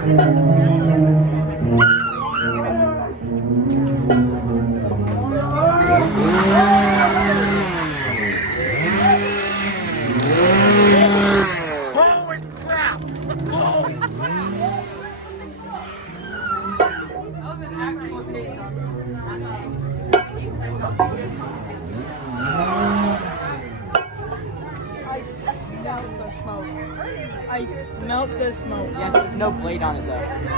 Holy crap! That was an actual chainsaw. I smelled the smoke. I smelled the smoke. Yes, there's no blade on it though.